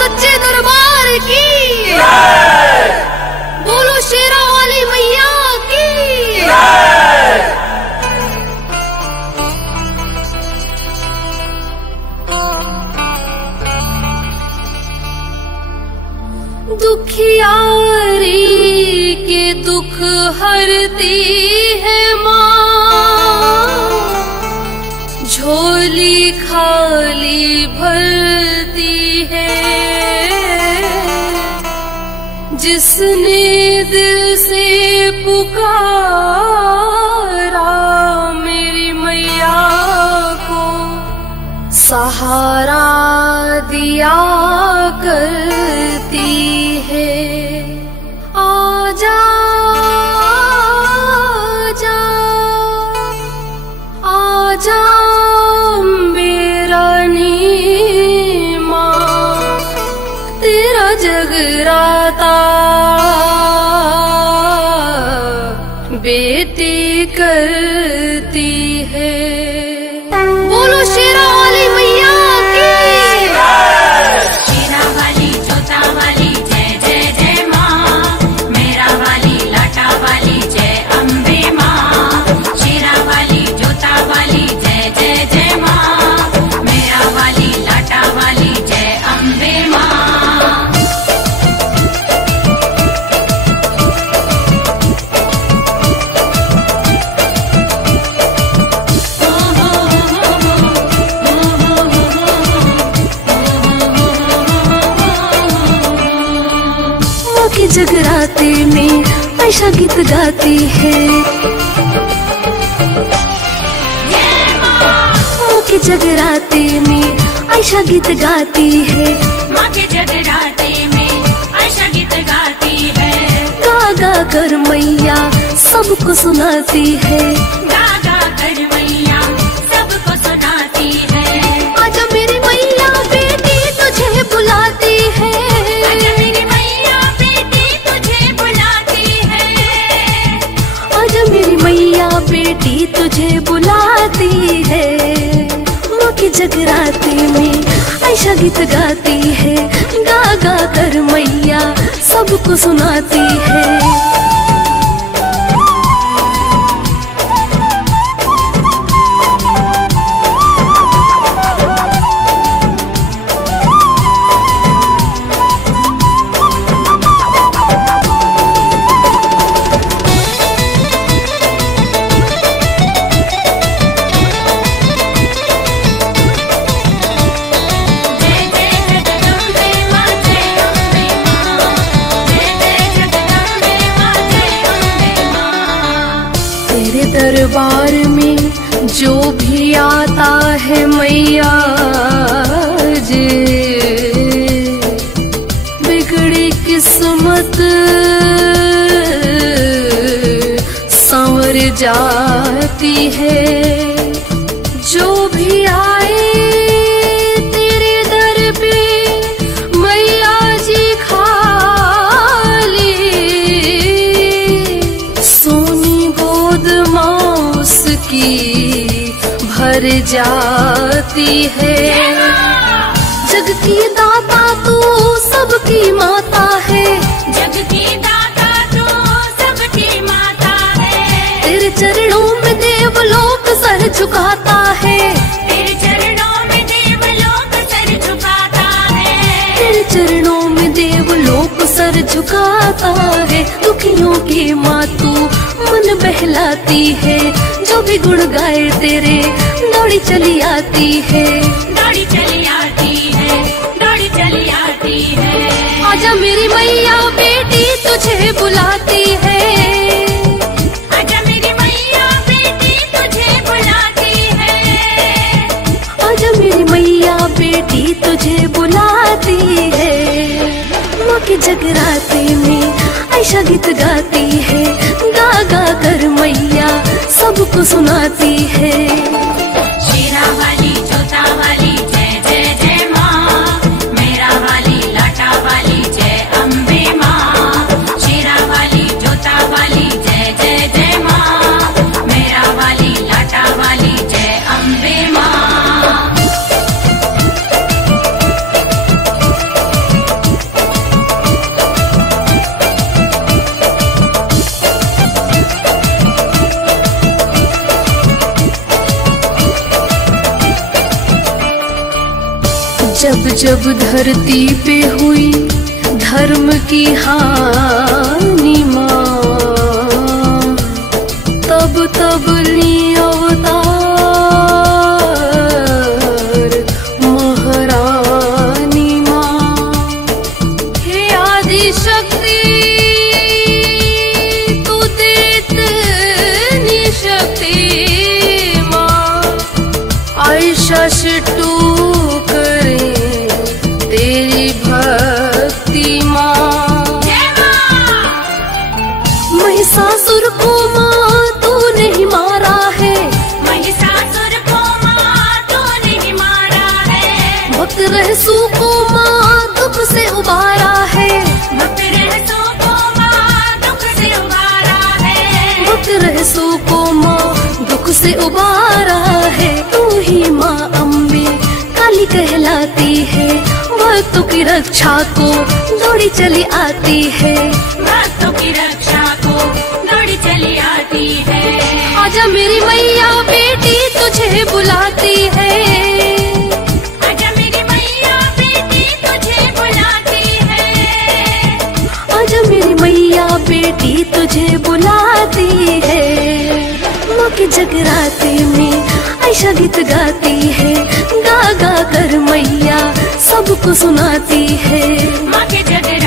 सच्चे दरबार की, बोलो शेरा वाली मैया की। दुखियारी के दुख हरती है माँ, झोली खाली भरती है। जिसने दिल से पुकारा मेरी मैया को, सहारा दिया करती है। आजा आजा आजा मेरा नी माँ, तेरा जगराता बेटी करती है। बोलो शेरा वाली मैया की। शेरा वाली जोता वाली जय जय जय माँ, मेरा वाली लाटा वाली जय अम्बे माँ। शेरा वाली जोता वाली जय जय जय माँ, मेरा वाली लाटा वाली जय अम्बे माँ। जगराते में आयशा गीत गाती है, माँ के जगराते में आयशा गीत गाती है। माँ के जगराते में आयशा गीत गाती है। गा गा कर मैया सबको सुनाती है, गा गा कर मैया सबको सुनाती है। आजा मेरी मैया बेटी तुझे बुलाती है, आजा मेरी मैया बेटी तुझे बुलाती है। आजा मेरी मैया बेटी तुझे बुलाती है। माँ के जगराते में आयशा गीत गाती है, गा गा कर मैया सबको सुनाती है। दरबार में जो भी आता है मैया जे, बिगड़ी किस्मत संवर जाती है। जो भी आए तेरे दर पे मैया जी खाली, सोनी गोद माउस की भर जाती है। जग की दाता तू सबकी माता है, जग की दाता तू सबकी माता है। तेरे चरणों में देवलोक सर झुकाता है, तेरे चरणों में देवलोक सर झुकाता है। तेरे चरणों में देवलोक सर झुकाता है। दुखियों की माँ तू मन बहलाती है, जो भी गुण गाए तेरे दौड़ी चली आती है, दौड़ी चली आती है, दौड़ी चली आती है। आजा मेरी मैया बेटी तुझे बुलाती है, आजा मेरी मैया बेटी तुझे बुलाती है। आजा मेरी मैया बेटी तुझे बुलाती है। माँ के जगराते में आयशा गीत गाती है, गा गा कर मैया सबको सुनाती है। शेरा वाली जोता वाली जय जय जय माँ, मेरा वाली लाटा वाली जय अम्बे माँ। शेरा वाली जोता वाली जय जय जय माँ, मेरा वाली लाटा वाली जय अम्बे माँ। जब जब धरती पे हुई धर्म की हानि माँ, तब तब ली अवतार महारानी माँ। हे आदि शक्ति तू देतनी शक्ति माँ, आयशा से टू करे तेरी भक्ति माँ। महिषासुर को माँ तूने ही मारा है, महिषासुर को माँ तूने ही मारा है। भक्त रहसु को माँ दुख से उबारा है, भक्त रहसु को माँ दुख से उबारा है। भक्त रहसु को माँ दुख से उबारा है। तू ही माँ अम्बे काली कहलाती है, भक्तों की रक्षा को दौड़ी चली आती है, भक्तों की रक्षा को दौड़ी चली आती है। आजा मेरी मैया बेटी तुझे बुलाती है, आजा मेरी मैया बेटी तुझे बुलाती है। आजा मेरी मैया बेटी तुझे बुलाती है। माँ के जगराते में आयशा गीत गाती है, गा गा कर मैया सबको सुनाती है। माँ के जगराते